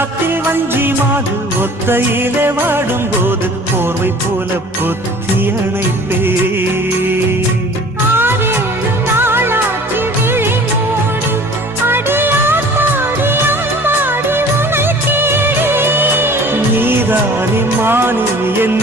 காத்தில் வஞ்சி மாது ஒத்தையிலே வாடும் போது போர்வை போல பொத்தி அணைப்பே. நீதானே மானே என்